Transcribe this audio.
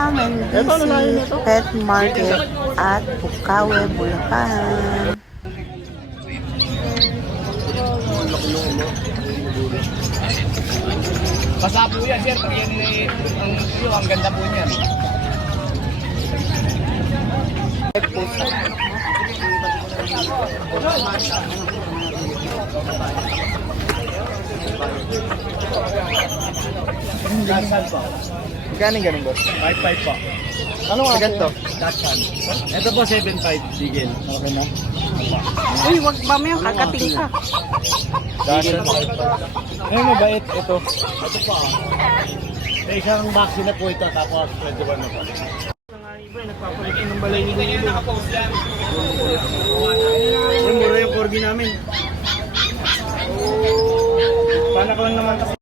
Come and visit Pet Market at Bukawe, Bulacan. Basa po yan, sir. Pag yan ang ganda po niyan. Galing boss. 5-5 po. Ano nga ganito? Dachshund. Ito po 7-5, Digel. Okay na. Uy, wag ba mo yung kagating ka? Digel 5-5. Ay, mabait. Ito. Ito po. May isang vaccine na po ito. Tapos 21 na po. Nagpapalit ng balay ni Ganyan nakapost yan. Yung mura yung corgi namin. Paano ko lang naman kasi.